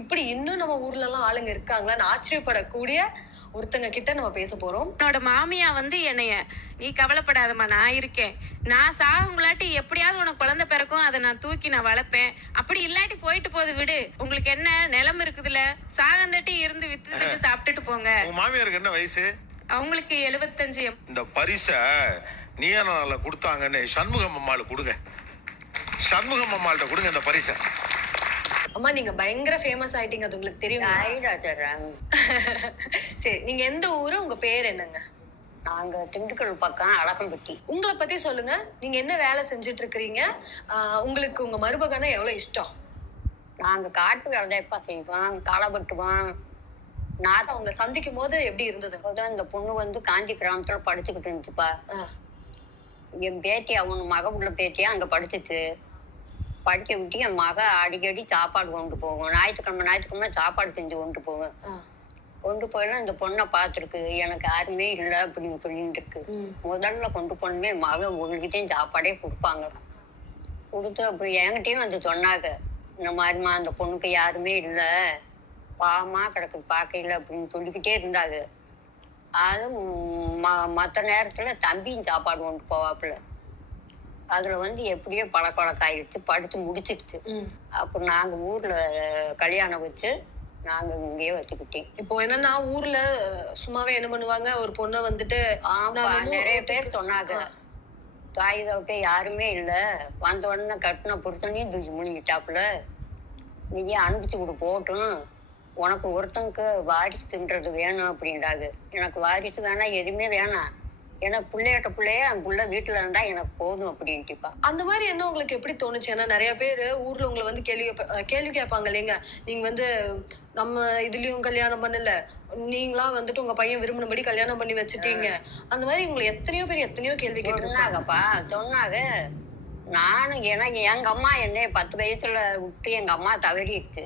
இப்படி இன்னும் நம்ம ஊர்ல எல்லாம் ஆளுங்க இருக்காங்களான்னு ஆச்சரியப்படக்கூடிய ஒருத்தங்க கிட்ட நம்ம பேச போறோம். என்னோட மாமியா வந்து என்னைய நீ கவலைப்படாதம்மா நான் இருக்கேன். நான் சாகுங்களாட்டி எப்படியாவது உனக்கு குழந்தை பிறக்கும் அதை நான் தூக்கி நான் வளர்ப்பேன். அப்படி இல்லாட்டி போயிட்டு போது விடு. உங்களுக்கு என்ன நிலம் இருக்குதுல? சாகந்தட்டி இருந்து வித்து திட்டு சாப்பிட்டுட்டு போங்க. உங்க மாமியாருக்கு என்ன வயசு? அவங்களுக்கு எழுபத்தஞ்சு இந்த பரிசை நீயானால கொடுத்தாங்கன்னு சண்முகம் அம்மாளுக்கு கொடுங்க. சண்முகம் அம்மாள்கிட்ட கொடுங்க இந்த பரிசை. அம்மா நீங்க பயங்கர ஃபேமஸ் ஆயிட்டீங்க. அது உங்களுக்கு தெரியும்? சரி நீங்க எந்த ஊரு? உங்க பேர் என்னங்க? நாங்க திண்டுக்கல் பக்கம் அழகம்பட்டி. உங்களை பத்தி சொல்லுங்க. நீங்க என்ன வேலை செஞ்சுட்டு இருக்கிறீங்க உங்களுக்கு உங்க மருமகனா எவ்வளவு இஷ்டம்? நாங்க காட்டு வேலைப்பா செய்வோம். களை வெட்டுவோம். நான் உங்களை சந்திக்கும் போது எப்படி இருந்தது? இந்த பொண்ணு வந்து காஞ்சி கிராமத்துல படிச்சுக்கிட்டு இருந்துச்சுப்பா. என் பேத்தி அவன் மக உள்ள பேத்தியா அங்க படிச்சுச்சு. படிக்க விட்டு என் மக அடிக்கடி சாப்பாடு கொண்டு போகும். ஞாயிற்றுக்கிழமை ஞாயிற்றுக்கிழமை சாப்பாடு செஞ்சு கொண்டு ஆஹ் கொண்டு போயில இந்த பொண்ணை பார்த்துருக்கு. எனக்கு யாருமே இல்லை அப்படின்னு சொல்லிட்டு இருக்கு முதல்ல கொண்டு போனமே மகன் உங்ககிட்டயும் சாப்பாடே கொடுப்பாங்க. கொடுத்து அப்புறம் என்கிட்டயும் வந்து சொன்னாங்க. இந்த மாதிரிம்மா அந்த பொண்ணுக்கு யாருமே இல்லை. பாவமா கிடக்கு பார்க்கல அப்படின்னு சொல்லிக்கிட்டே இருந்தாங்க. அது ம மற்ற நேரத்துல தம்பியும் சாப்பாடு கொண்டு போவாப்புல. அதுல வந்து எப்படியோ பழக்க வழக்கம் ஆயிடுச்சு படிச்சு முடிச்சிடுச்சு அப்போ நாங்க ஊர்ல கல்யாணம் வச்சு நாங்க இங்கேயே வச்சுக்கிட்டோம். இப்போ என்னன்னா ஊர்ல சும்மாவே என்ன பண்ணுவாங்க? ஒரு பொண்ணை வந்துட்டு நிறைய பேர் சொன்னாங்க. தாய் தவிர்க்க யாருமே இல்ல. வந்த உடனே கட்டின புருஷனையும் தூக்கி முழுகிட்டாப்புல. நீயே அனுப்பிச்சு கொடு போட்டும் உனக்கு ஒருத்தனுக்கு வாரிசுன்றது வேணும் அப்படின்றாங்க. எனக்கு வாரிசு வேணாம் எதுவுமே வேணாம். எனக்கு பிள்ளையாட்ட பிள்ளைய என் புள்ள வீட்டுல இருந்தா எனக்கு போதும் அப்படின்ட்டுப்பா. அந்த மாதிரி என்ன உங்களுக்கு எப்படி தோணுச்சு? ஏன்னா நிறைய பேர் ஊர்ல உங்களை வந்து கேள்வி கேள்வி கேட்பாங்க இல்லைங்க. நீங்க வந்து நம்ம இதுலயும் கல்யாணம் பண்ணல. நீங்களா வந்துட்டு உங்க பையன் விரும்பினபடி கல்யாணம் பண்ணி வச்சுட்டீங்க. அந்த மாதிரி உங்களை எத்தனையோ பேர் எத்தனையோ கேள்வி கேட்டிருக்காங்க சொன்னாங்கப்பா சொன்னாங்க. நானும் எனக்கு எங்க அம்மா என்னைய பத்து வயசுல விட்டு எங்க அம்மா தவறிடுச்சு.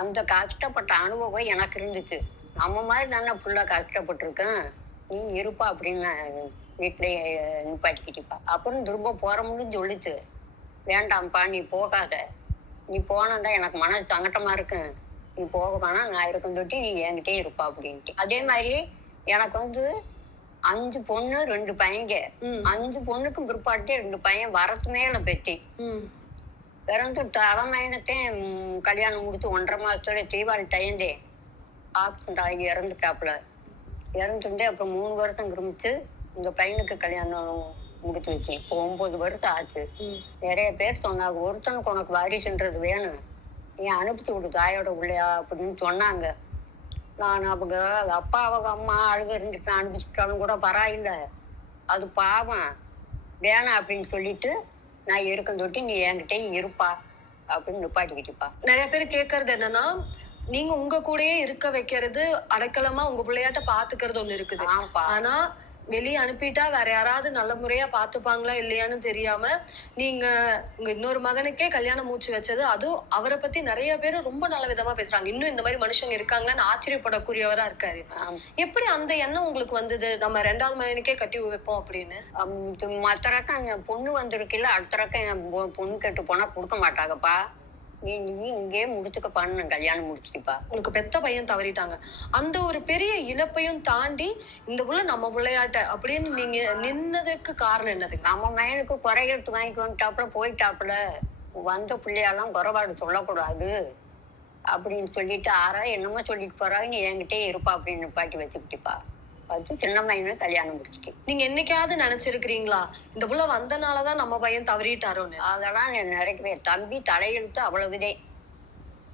அந்த கஷ்டப்பட்ட அனுபவம் எனக்கு இருந்துச்சு. நம்ம மாதிரி தானே புள்ள கஷ்டப்பட்டிருக்கேன் நீ இருப்பா அப்படின்னு வீட்டிலேயே நிப்பாட்டிக்கிட்டுப்பா அப்புறம் திரும்ப போறோம்னு சொல்லிச்சு. வேண்டாம்ப்பா நீ போகாத. நீ போனதா எனக்கு மனசு சங்கட்டமா இருக்கு. நீ போக வேணாம் நான் இருக்கும் தொட்டி நீ என்கிட்டயே இருப்பா அப்படின்ட்டு. அதே மாதிரி எனக்கு வந்து அஞ்சு பொண்ணு ரெண்டு பையங்க. அஞ்சு பொண்ணுக்கும் பிற்பாட்டு ரெண்டு பையன் வரத்து மேல ம், பிறந்து தலைமையினத்தையும் கல்யாணம் முடிச்சு ஒன்றரை மாசத்துல தீபாவளி டைந்தே ஆக்சிடென்ட் ஆகி இறந்துட்டாப்புல. இறந்துட்டு அப்புறம் மூணு வருஷம் கிருமிச்சு இந்த பையனுக்கு கல்யாணம் முடிச்சு வச்சு. இப்போ ஒன்பது வருஷம் ஆச்சு. நிறைய பேர் சொன்னாங்க ஒருத்தனுக்கு உனக்கு வாரிசுன்றது வேணும். நீ அனுப்பிச்சு விடு தாயோட உள்ளையா? அப்படின்னு சொன்னாங்க. நான் அவங்க அப்பா அவங்க அம்மா அழுக இருந்துட்டு நான் அனுப்பிச்சுட்டாலும் கூட பரவாயில்ல. அது பாவம். வேணாம் அப்படின்னு சொல்லிட்டு நான் இருக்கும் தொட்டி நீ என்கிட்டயே இருப்பா அப்படின்னு நிப்பாட்டிக்கிட்டுப்பா நிறைய பேர் கேக்குறது என்னன்னா நீங்க உங்க கூடயே இருக்க வைக்கிறது அடைக்கலமா உங்க பிள்ளையாட்ட பாத்துக்கிறது ஒண்ணு இருக்குது. ஆனா வெளிய அனுப்பிட்டா வேற யாராவது நல்ல முறையா பாத்துப்பாங்களா இல்லையான்னு தெரியாம நீங்க உங்க இன்னொரு மகனுக்கே கல்யாணம் மூச்சு வச்சது அதுவும் அவரை பத்தி நிறைய பேர் ரொம்ப நல்ல விதமா பேசுறாங்க. இன்னும் இந்த மாதிரி மனுஷங்க இருக்காங்கன்னு ஆச்சரியப்படக்கூடியவரா இருக்காரு. எப்படி அந்த எண்ணம் உங்களுக்கு வந்தது? நம்ம ரெண்டாவது மகனுக்கே கட்டி வைப்போம் அப்படின்னு. மற்ற ரக்கம் பொண்ணு வந்திருக்குல்ல அடுத்த ரக்கம் பொண்ணு கெட்டு போனா கொடுக்க மாட்டாங்கப்பா. நீ நீ இங்கேயே முடிச்சுக்கப்பான்னு கல்யாணம் முடிச்சுக்கப்பா. உங்களுக்கு பெத்த பையன் தவறிட்டாங்க. அந்த ஒரு பெரிய இழப்பையும் தாண்டி இந்த உள்ள நம்ம விளையாட்ட அப்படின்னு நீங்க நின்னதுக்கு காரணம் என்னது? நம்ம மயனுக்கு குறைகிறது வாங்கிட்டு வந்துட்டாப்புல போயிட்டாப்புல. வந்த பிள்ளையெல்லாம் குறைபாடு சொல்லக்கூடாது அப்படின்னு சொல்லிட்டு ஆறா என்னமோ சொல்லிட்டு போறாங்க என்கிட்டயே இருப்பா அப்படின்னு பாட்டி வச்சுக்கிட்டுப்பா. வச்சு சின்ன பையனு கல்யாணம் முடிச்சுட்டு நீங்க என்னைக்காவது நினைச்சிருக்கிறீங்களா? இந்த புள்ள வந்தனாலதான் நம்ம பையன் தவறிட்டாரோன்னு? அதெல்லாம் நான் நிறைய பேர் தம்பி தலையெழுத்து அவ்வளவுதே.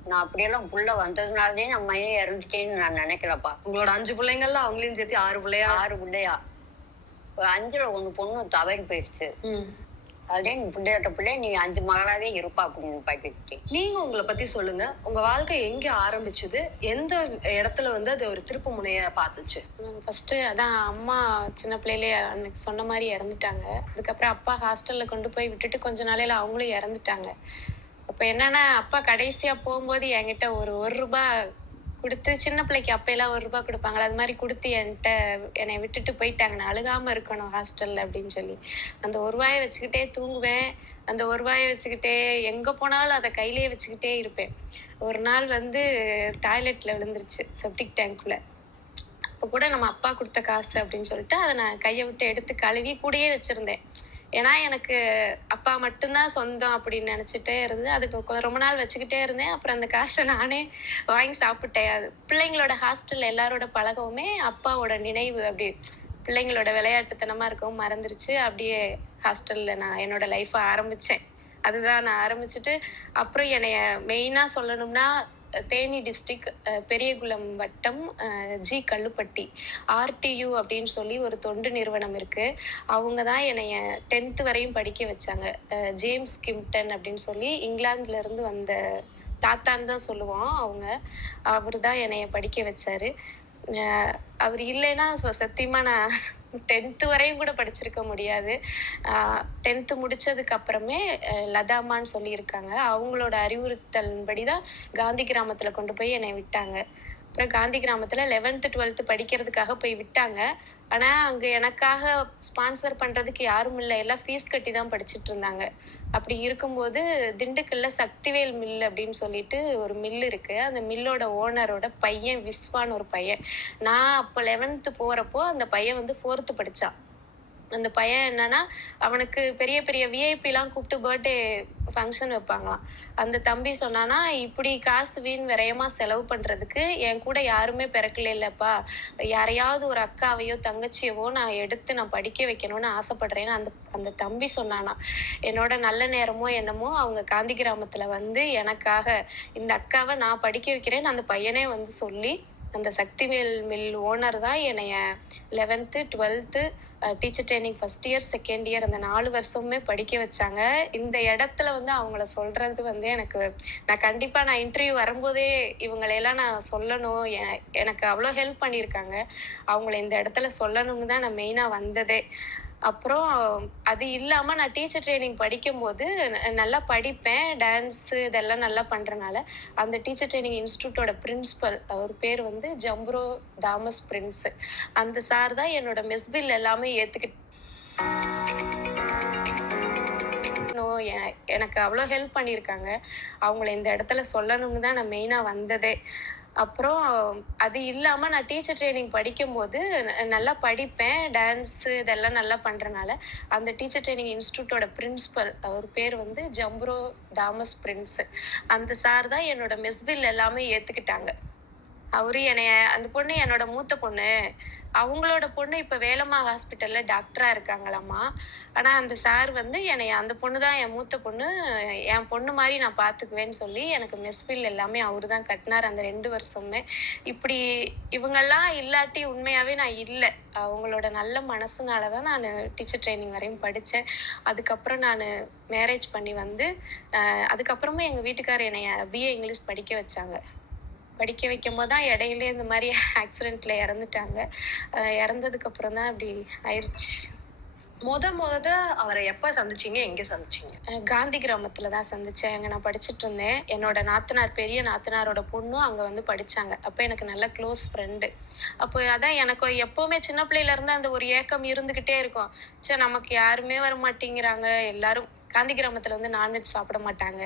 நான் அப்படியெல்லாம் புள்ள வந்ததுனாலதே நம்ம பையன் இறந்துட்டேன்னு நான் நினைக்கலப்பா. உங்களோட அஞ்சு பிள்ளைங்கள்ல அவங்களையும் சேர்த்து ஆறு பிள்ளையா? ஆறு பிள்ளையா. ஒரு அஞ்சுல ஒண்ணு பொண்ணு தவறி போயிடுச்சு. அதே நீ பிள்ளையாட்ட பிள்ளை நீ அஞ்சு மகளாவே இருப்பா அப்படின்னு பாட்டிட்டு நீங்க உங்களை பத்தி சொல்லுங்க. உங்க வாழ்க்கை எங்க ஆரம்பிச்சது? எந்த இடத்துல வந்து அது ஒரு திருப்பு முனைய பாத்துச்சு ஃபர்ஸ்ட் அதான் அம்மா சின்ன பிள்ளையிலே அன்னைக்கு சொன்ன மாதிரி இறந்துட்டாங்க. அதுக்கப்புறம் அப்பா ஹாஸ்டல்ல கொண்டு போய் விட்டுட்டு கொஞ்ச நாளையில அவங்களும் இறந்துட்டாங்க. அப்ப என்னன்னா அப்பா கடைசியா போகும்போது என்கிட்ட ஒரு ஒரு ரூபாய் கொடுத்து சின்ன பிள்ளைக்கு அப்பெல்லாம் ஒரு ரூபாய் கொடுப்பாங்களா அது மாதிரி கொடுத்து என்கிட்ட என்னை விட்டுட்டு போயிட்டாங்க. நான் அழுகாம இருக்கணும் ஹாஸ்டல்ல அப்படின்னு சொல்லி. அந்த ஒரு ரூபாயை வச்சுக்கிட்டே தூங்குவேன். அந்த ஒரு ரூபாயை வச்சுக்கிட்டே எங்க போனாலும் அதை கையிலேயே வச்சுக்கிட்டே இருப்பேன். ஒரு நாள் வந்து டாய்லெட்ல விழுந்துருச்சு செப்டிக் டேங்க்ல அப்போ கூட நம்ம அப்பா கொடுத்த காசு அப்படின்னு சொல்லிட்டு அதை நான் கையை விட்டு எடுத்து கழுவி கூடயே வச்சிருந்தேன். ஏன்னா எனக்கு அப்பா மட்டும்தான் சொந்தம் அப்படின்னு நினைச்சிட்டே இருந்து அதுக்கு ரொம்ப நாள் வச்சுக்கிட்டே இருந்தேன். அப்புறம் அந்த காசை நானே வாங்கி சாப்பிட்டேன். அது பிள்ளைங்களோட ஹாஸ்டல்ல எல்லாரோட பழகவுமே அப்பாவோட நினைவு. அப்படி பிள்ளைங்களோட விளையாட்டுத்தனமா இருக்கவும் மறந்துருச்சு. அப்படியே ஹாஸ்டல்ல நான் என்னோட லைஃப்பை ஆரம்பிச்சேன். அதுதான் நான் ஆரம்பிச்சுட்டு அப்புறம் என்னைய மெயினா சொல்லணும்னா தேனி டிஸ்ட்ரிக் பெரியகுளம் வட்டம் ஜி கல்லுப்பட்டி ஆர்டியூ அப்படின்னு சொல்லி ஒரு தொண்டு நிறுவனம் இருக்கு. அவங்க தான் என்னைய டென்த்து வரையும் படிக்க வச்சாங்க. ஜேம்ஸ் கிம்டன் அப்படின்னு சொல்லி இங்கிலாந்துல இருந்து வந்த தாத்தான்னு தான் சொல்லுவோம் அவங்க. அவர் தான் என்னைய படிக்க வச்சாரு. அவர் இல்லைன்னா ச- சத்தியமா நான் டென்த்து வரையும் கூட படிச்சிருக்க முடியாது. டென்த்து முடிச்சதுக்கு அப்புறமே லதாமான்னு சொல்லியிருக்காங்க. அவங்களோட அறிவுறுத்தலின்படி தான் காந்தி கிராமத்துல கொண்டு போய் என்னை விட்டாங்க. அப்புறம் காந்தி கிராமத்துல லெவன்த்து டுவெல்த்து படிக்கிறதுக்காக போய் விட்டாங்க. ஆனா அங்க எனக்காக ஸ்பான்சர் பண்றதுக்கு யாரும் இல்லை. எல்லாம் ஃபீஸ் கட்டி தான் படிச்சிட்டு இருந்தாங்க. அப்படி இருக்கும்போது திண்டுக்கல்ல சக்திவேல் மில் அப்படின்னு சொல்லிட்டு ஒரு மில் இருக்கு. அந்த மில்லோட ஓனரோட பையன் விஸ்வான்னு ஒரு பையன். நான் அப்போ லெவன்த்து போறப்போ அந்த பையன் வந்து ஃபோர்த்து படிச்சான். அந்த பையன் என்னன்னா அவனுக்கு பெரிய பெரிய விஐபி எல்லாம் கூப்பிட்டு பர்த்டே ஃபங்க்ஷன் வைப்பாங்களாம். அந்த தம்பி சொன்னானா இப்படி காசு வீண் விரயமா செலவு பண்றதுக்கு என் கூட யாருமே பிறக்கல இல்லப்பா. யாரையாவது ஒரு அக்காவையோ தங்கச்சியவோ நான் எடுத்து நான் படிக்க வைக்கணும்னு ஆசைப்படுறேன்னு அந்த அந்த தம்பி சொன்னானா. என்னோட நல்ல நேரமோ என்னமோ அவங்க காந்தி கிராமத்துல வந்து எனக்காக இந்த அக்காவை நான் படிக்க வைக்கிறேன்னு அந்த பையனே வந்து சொல்லி அந்த சக்திவேல் மில் ஓனர் தான் என்னைய eleventh twelfth teacher training first year second year அந்த நாலு வருஷமுமே படிக்க வச்சாங்க. இந்த இடத்துல வந்து அவங்கள சொல்றது வந்து எனக்கு நான் கண்டிப்பா நான் இன்டர்வியூ வரும்போதே இவங்களையெல்லாம் நான் சொல்லணும். எ- எனக்கு அவ்வளோ ஹெல்ப் பண்ணியிருக்காங்க. அவங்கள இந்த இடத்துல சொல்லணும்னு தான் நான் மெயினாக வந்ததே. அப்புறம் அது இல்லாம நான் டீச்சர் ட்ரைனிங் படிக்கும்போது போது நல்லா படிப்பேன். டான்ஸ் இதெல்லாம் நல்லா பண்றனால அந்த டீச்சர் ட்ரைனிங் இன்ஸ்டியூட்டோட பிரின்சிபல் அவர் பேர் வந்து ஜம்ப்ரோ தாமஸ் பிரின்ஸ் அந்த சார் தான் என்னோட மெஸ்பில் எல்லாமே ஏத்துக்கிட்டு எனக்கு அவ்வளோ ஹெல்ப் பண்ணியிருக்காங்க. அவங்கள இந்த இடத்துல சொல்லணும்னு தான் நான் மெயினாக வந்ததே. அப்புறம் அது இல்லாமல் நான் டீச்சர் ட்ரைனிங் படிக்கும்போது போது நல்லா படிப்பேன். டான்ஸு இதெல்லாம் நல்லா பண்ணுறனால அந்த டீச்சர் ட்ரைனிங் இன்ஸ்டியூட்டோட பிரின்சிபல் அவர் பேர் வந்து ஜம்ப்ரோ தாமஸ் பிரின்ஸ். அந்த சார் தான் என்னோட மெஸ் பில் எல்லாமே ஏற்றுக்கிட்டாங்க அவரு என்னைய அந்த பொண்ணு என்னோட மூத்த பொண்ணு. அவங்களோட பொண்ணு இப்ப வேலம்மா ஹாஸ்பிட்டல்ல டாக்டரா இருக்காங்களாம்மா. ஆனா அந்த சார் வந்து என்னை அந்த பொண்ணு தான் என் மூத்த பொண்ணு என் பொண்ணு மாதிரி நான் பாத்துக்குவேன்னு சொல்லி எனக்கு மெஸ் பில் எல்லாமே அவரு தான் கட்டினார் அந்த ரெண்டு வருஷமே. இப்படி இவங்கெல்லாம் இல்லாட்டி உண்மையாவே நான் இல்லை. அவங்களோட நல்ல மனசுனால தான் நான் டீச்சர் ட்ரைனிங் வரையும் படித்தேன் அதுக்கப்புறம் நான் மேரேஜ் பண்ணி வந்து அதுக்கப்புறமும் எங்கள் வீட்டுக்காரர் என்னைய பிஏ இங்கிலீஷ் படிக்க வச்சாங்க. படிக்க வைக்கும் போது தான் இடையில இந்த மாதிரி ஆக்சிடென்ட்ல இறந்துட்டாங்க. இறந்ததுக்கு அப்புறம் தான் அப்படி ஆயிடுச்சு முத முத அவரை எப்ப சந்திச்சீங்க? எங்க சந்திச்சீங்க? காந்தி கிராமத்துல தான் சந்திச்சேன். அங்க நான் படிச்சுட்டு இருந்தேன். என்னோட நாத்தனார் பெரிய நாத்தனாரோட பொண்ணும் அங்க வந்து படிச்சாங்க. அப்ப எனக்கு நல்ல க்ளோஸ் ஃப்ரெண்டு அப்போ அதான் எனக்கு எப்பவுமே சின்ன பிள்ளையில இருந்து அந்த ஒரு ஏக்கம் இருந்துகிட்டே இருக்கும். சே நமக்கு யாருமே வர மாட்டேங்கிறாங்க எல்லாரும் காந்தி கிராமத்துல வந்து நான்வெஜ் சாப்பிட மாட்டாங்க.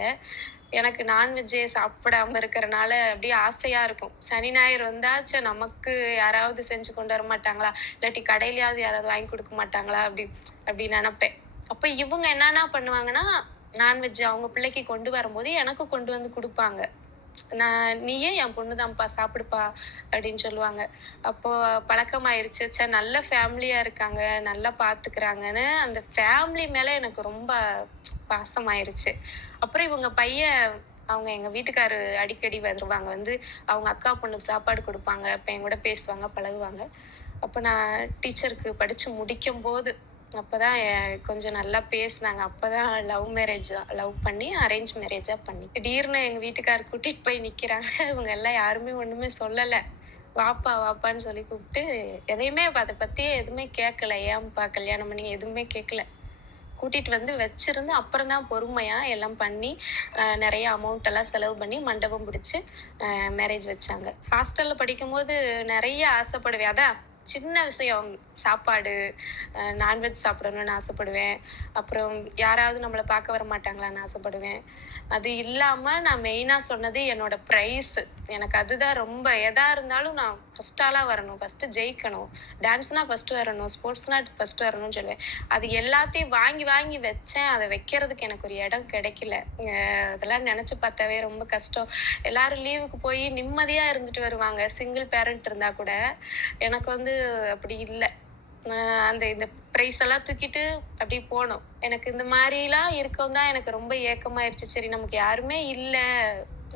எனக்கு நான்வெஜ்ஜே சாப்பிடாம இருக்கிறனால அப்படியே ஆசையா இருக்கும். சனி ஞாயிறு வந்தாச்சு நமக்கு யாராவது செஞ்சு கொண்டு வர மாட்டாங்களா? இல்லாட்டி கடையிலயாவது யாராவது வாங்கி கொடுக்க மாட்டாங்களா? அப்படி அப்படி நினைப்பேன். அப்ப இவங்க என்னென்ன பண்ணுவாங்கன்னா நான்வெஜ் அவங்க பிள்ளைக்கு கொண்டு வரும்போது எனக்கு கொண்டு வந்து கொடுப்பாங்க. நான் நீயே என் பொண்ணுதான்ப்பா சாப்பிடுப்பா அப்படின்னு சொல்லுவாங்க. அப்போ பழக்கமாயிருச்சு. சே நல்ல ஃபேமிலியா இருக்காங்க நல்லா பாத்துக்கிறாங்கன்னு அந்த ஃபேமிலி மேல எனக்கு ரொம்ப பாசமாயிருச்சு. அப்புறம் இவங்க பையன் அவங்க எங்க வீட்டுக்காரு அடிக்கடி வருவாங்க. வந்து அவங்க அக்கா பொண்ணுக்கு சாப்பாடு கொடுப்பாங்க. அப்ப என் கூட பேசுவாங்க பழகுவாங்க. அப்ப நான் டீச்சருக்கு படிச்சு முடிக்கும் போது அப்பதான் கொஞ்சம் நல்லா பேசுனாங்க. அப்பதான் லவ் மேரேஜ் தான் லவ் பண்ணி அரேஞ்ச் மேரேஜா பண்ணி. திடீர்னு எங்க வீட்டுக்கார் கூட்டிட்டு போய் நிக்கிறாங்க. இவங்க எல்லாம் யாருமே ஒண்ணுமே சொல்லல. வாப்பா வாப்பான்னு சொல்லி கூப்பிட்டு எதையுமே அதை பத்தி எதுவுமே கேட்கல ஏன்பா கல்யாணம் பண்ணி எதுவுமே கேட்கல கூட்டிட்டு வந்து வச்சிருந்து அப்புறம் தான் பொறுமையா எல்லாம் பண்ணி நிறைய அமௌண்ட் எல்லாம் செலவு பண்ணி மண்டபம் பிடிச்சு மேரேஜ் வச்சாங்க. ஹாஸ்டல்ல படிக்கும்போது நிறைய ஆசைப்படுவேன். அதான் சின்ன விஷயம். சாப்பாடு நான்வெஜ் சாப்பிடணும்னு ஆசைப்படுவேன். அப்புறம் யாராவது நம்மளை பார்க்க வர மாட்டாங்களான்னு ஆசைப்படுவேன். அது இல்லாம நான் மெயினா சொன்னது என்னோட ப்ரைஸ் எனக்கு அதுதான் ரொம்ப எதா இருந்தாலும் நான் ஃபர்ஸ்ட் வரணும் ஃபஸ்ட்டு ஜெயிக்கணும். டான்ஸ்னால் ஃபஸ்ட்டு வரணும் ஸ்போர்ட்ஸ்னால் ஃபஸ்ட்டு வரணும்னு சொல்லுவேன். அது எல்லாத்தையும் வாங்கி வாங்கி வச்சேன். அதை வைக்கிறதுக்கு எனக்கு ஒரு இடம் கிடைக்கல. அதெல்லாம் நினச்சி பார்த்தாவே ரொம்ப கஷ்டம். எல்லாரும் லீவுக்கு போய் நிம்மதியாக இருந்துட்டு வருவாங்க. சிங்கிள் பேரண்ட் இருந்தால் கூட எனக்கு வந்து அப்படி இல்லை. அந்த இந்த ப்ரைஸ் எல்லாம் தூக்கிட்டு அப்படி போனோம். எனக்கு இந்த மாதிரிலாம் இருக்கவும் தான் எனக்கு ரொம்ப ஏக்கமாயிருச்சு. சரி நமக்கு யாருமே இல்லை.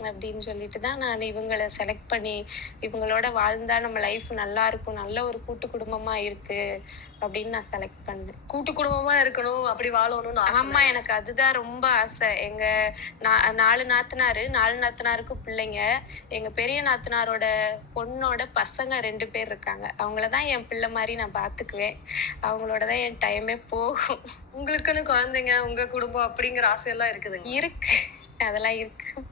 அப்படின்னு சொல்லிட்டு தான் நான் இவங்களை செலக்ட் பண்ணி இவங்களோட வாழ்ந்தா நம்ம லைஃப் நல்லா இருக்கும் நல்ல ஒரு கூட்டு குடும்பமா இருக்கு அப்படின்னு நான் செலக்ட் பண்ணேன். கூட்டு குடும்பமா இருக்கணும் அப்படி வாழணும்னு ஆமா எனக்கு அதுதான் ரொம்ப ஆசை. எங்க நாலு நாத்தனாரு நாலு நாத்தனாருக்கு பிள்ளைங்க. எங்க பெரிய நாத்தனாரோட பொண்ணோட பசங்க ரெண்டு பேர் இருக்காங்க. அவங்களதான் என் பிள்ளை மாதிரி நான் பாத்துக்குவேன். அவங்களோட தான் என் டைமே போகும். உங்களுக்குன்னு குழந்தைங்க உங்க குடும்பம் அப்படிங்கிற ஆசையெல்லாம் இருக்குதுங்க. இருக்கு. அதெல்லாம் இருக்கு.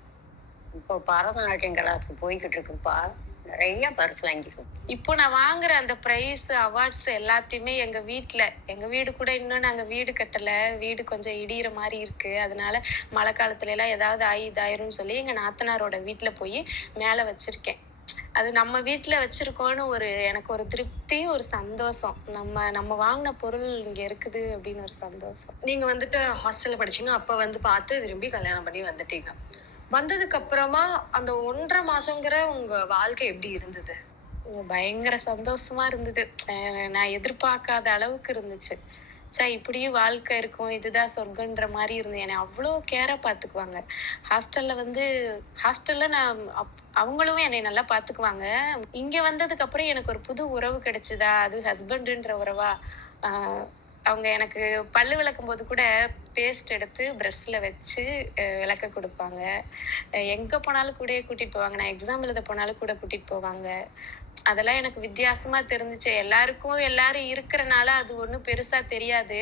இப்போ பரதநாட்டியம் கிளாஸுக்கு போய்கிட்டு இருக்குப்பா. நிறைய பரிசு வாங்கிக்கும் இப்போ நான் வாங்குற அந்த ப்ரைஸ் அவார்ட்ஸ் எல்லாத்தையுமே எங்க வீட்ல எங்க வீடு கூட இன்னும் நாங்க வீடு கட்டல. வீடு கொஞ்சம் இடியிற மாதிரி இருக்கு. அதனால மழை காலத்துல எல்லாம் ஏதாவது ஆயி இதாயிரும்னு சொல்லி எங்க நாத்தனாரோட வீட்ல போய் மேல வச்சிருக்கேன். அது நம்ம வீட்ல வச்சிருக்கோன்னு ஒரு எனக்கு ஒரு திருப்தி ஒரு சந்தோஷம். நம்ம நம்ம வாங்கின பொருள் இங்க இருக்குது அப்படின்னு ஒரு சந்தோஷம். நீங்க வந்துட்டு ஹாஸ்டல்ல படிச்சீங்க. அப்ப வந்து பார்த்து விரும்பி கல்யாணம் பண்ணி வந்துட்டீங்க. வந்ததுக்கு அப்புறமா அந்த ஒன்றரை மாசங்கிற உங்க வாழ்க்கை எப்படி இருந்தது? பயங்கர சந்தோஷமா இருந்தது. நான் எதிர்பார்க்காத அளவுக்கு இருந்துச்சு. சா இப்படியும் வாழ்க்கை இருக்கும் இதுதான் சொர்க்கன்ற மாதிரி இருந்தது. என்னை அவ்வளோ கேராக பார்த்துக்குவாங்க. ஹாஸ்டல்ல வந்து ஹாஸ்டல்ல நான் அப்- அவங்களும் என்னை நல்லா பார்த்துக்குவாங்க. இங்க வந்ததுக்கு அப்புறம் எனக்கு ஒரு புது உறவு கிடைச்சதா? அது ஹஸ்பண்டுன்ற உறவா? அவங்க எனக்கு பல்லு விளக்கும் போது கூட பேஸ்ட் எடுத்து ப்ரெஷ்ல வச்சு விளக்க கொடுப்பாங்க. எங்கே போனாலும் கூடயே கூட்டிகிட்டு போவாங்க. நான் எக்ஸாம் எழுத போனாலும் கூட கூட்டிகிட்டு போவாங்க. அதெல்லாம் எனக்கு வித்தியாசமா தெரிஞ்சிச்சு. எல்லாருக்கும் எல்லாரும் இருக்கிறனால அது ஒன்றும் பெருசா தெரியாது.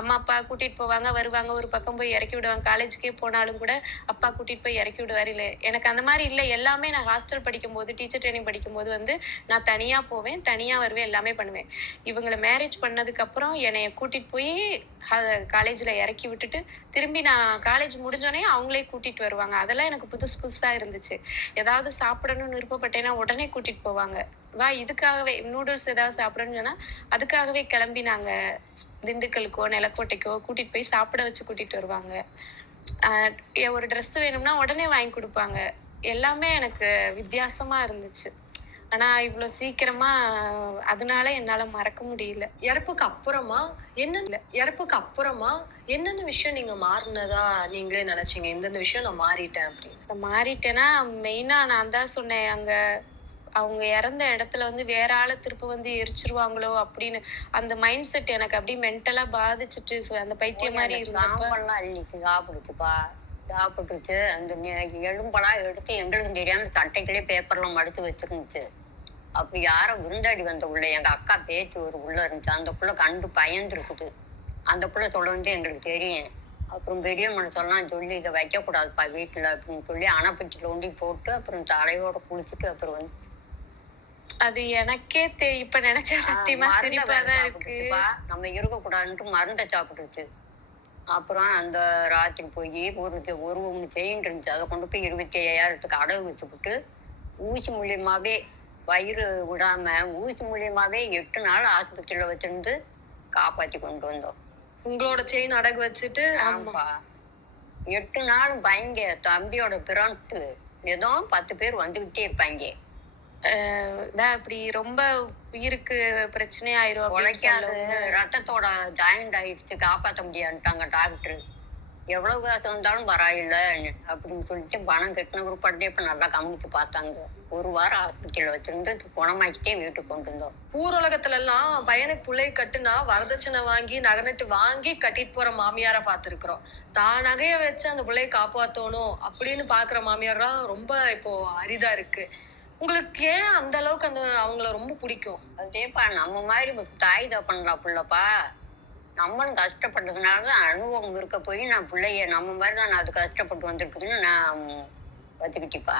அம்மா அப்பா கூட்டிட்டு போவாங்க வருவாங்க ஒரு பக்கம் போய் இறக்கி விடுவாங்க. காலேஜுக்கே போனாலும் கூட அப்பா கூட்டிட்டு போய் இறக்கி விடுவாரு. இல்லை எனக்கு அந்த மாதிரி இல்லை. எல்லாமே நான் ஹாஸ்டல் படிக்கும் போது டீச்சர் ட்ரைனிங் படிக்கும் போது வந்து நான் தனியா போவேன் தனியா வருவேன் எல்லாமே பண்ணுவேன். இவங்களை மேரேஜ் பண்ணதுக்கு அப்புறம் என்னைய கூட்டிட்டு போய் காலேஜ்ல இறக்கி விட்டுட்டு திரும்பி நான் காலேஜ் முடிஞ்சோடனே அவங்களே கூட்டிட்டு வருவாங்க. அதெல்லாம் எனக்கு புதுசு புதுசா இருந்துச்சு. ஏதாவது சாப்பிடணும்னு விருப்பப்பட்டேன்னா உடனே கூட்டிட்டு போவாங்க. வா இதுக்காகவே நூடுல்ஸ் ஏதாவது சாப்பிடணும்னு சொன்னா அதுக்காகவே கிளம்பி நாங்க திண்டுக்கலுக்கோ நிலக்கோட்டைக்கோ கூட்டிட்டு போய் சாப்பிட வச்சு கூட்டிட்டு வருவாங்க. ஒரு ட்ரெஸ் வேணும்னா உடனே வாங்கி கொடுப்பாங்க. எல்லாமே எனக்கு வித்தியாசமா இருந்துச்சு. ஆனா இவ்வளவு சீக்கிரமா அதனால என்னால மறக்க முடியல. இறப்புக்கு அப்புறமா என்ன இறப்புக்கு அப்புறமா என்னென்ன விஷயம் நீங்க மாறினதா நீங்களே நினைச்சீங்க? இந்தந்த விஷயம் நான் மாறிட்டேன் அப்படின்னு. மாறிட்டேன்னா மெயினா நான் தான் சொன்னேன் அங்க அவங்க இறந்த இடத்துல வந்து வேற ஆளை திருப்ப வந்து எரிச்சிருவாங்களோ அப்படின்னு. அந்த மைண்ட் செட் எனக்கு அப்படியே மென்டலா பாதிச்சுட்டு அந்த பைத்தியம் மாதிரி சாம்பல்லாம் அள்ளிட்டு சாப்பிடுச்சுப்பா சாப்பிட்டுச்சு அந்த எலும்பெல்லாம் எடுத்து எங்களுக்கும் தெரியாம சட்டைகளே பேப்பர்லாம் மடிச்சு வச்சிருந்துச்சு. அப்படி யாரோ விருந்தாடி வந்த உள்ள? எங்க அக்கா பேச்சு ஒரு உள்ள இருந்துச்சு. அந்த புள்ள கண்டு பயந்துருக்குது. அந்த புள்ள வந்து எங்களுக்கு தெரியும். அப்புறம் பெரிய மனுஷெல்லாம் சொல்லி இதை வைக்கக்கூடாதுப்பா வீட்டுல அப்படின்னு சொல்லி அணைப்பச்சில ஒண்டி போட்டு அப்புறம் தலையோட குளிச்சுட்டு அப்புறம் வந்து அது எனக்கே இப்ப நினைச்சா சத்தியமா இருக்கு. நம்ம இருக்கக்கூடாதுன்ட்டு மருந்தை சாப்பிட்டுருச்சு. அப்புறம் அந்த ராத்திரி போய் ஒரு ஒரு செயின் இருந்துச்சு. அதை கொண்டு போய் இருபத்தி ஐயாயிரத்துக்கு அடகு வச்சுப்புட்டு ஊசி மூலியமாவே வயிறு விடாம ஊசி மூலியமாவே எட்டு நாள் ஆஸ்பத்திரியில வச்சிருந்து காப்பாத்தி கொண்டு வந்தோம். உங்களோட செயின் அடகு வச்சுட்டு ஆமாப்பா எட்டு நாள் பயங்க தம்பியோட பிறன்ட்டு ஏதோ பத்து பேர் வந்துகிட்டே இருப்பாங்க. இப்படி ரொம்ப உயிருக்கு பிரச்சனை ஆயிரும் உழைக்காது ரத்தத்தோட ஜாயிண்ட் ஆயிடுச்சு காப்பாற்ற முடியாதுட்டாங்க டாக்டர். எவ்வளவு காசு வந்தாலும் பரவாயில்ல அப்படின்னு சொல்லிட்டு பணம் கட்டின பிற்பாடு இப்ப நல்லா கவனிச்சு பார்த்தாங்க. ஒரு வாரம் ஆஸ்பத்திரியில வச்சிருந்து குணமாக்கிட்டே வீட்டுக்கு கொண்டு வந்தோம் ஊரலகத்துல எல்லாம் பையனுக்கு பிள்ளை கட்டுனா வரதட்சணை வாங்கி நகநட்டு வாங்கி கட்டிட்டு போற மாமியார பார்த்திருக்கிறோம். தான் நகைய வச்சு அந்த பிள்ளைய காப்பாத்தணும் அப்படின்னு பாக்குற மாமியார்லாம் ரொம்ப இப்போ அரிதா இருக்கு. உங்களுக்கு ஏன் அந்த அளவுக்கு அந்த அவங்கள ரொம்ப பிடிக்கும்? அதேப்பா நம்ம மாதிரி தாய் தப்பன்லாம் புள்ளப்பா நம்மளும் கஷ்டப்பட்டதுனால தான் அனுபவம் இருக்க போய் நான் பிள்ளைய நம்ம மாதிரி தான் நான் அது கஷ்டப்பட்டு வந்திருக்குதுன்னு நான் கற்றுக்கிட்டிப்பா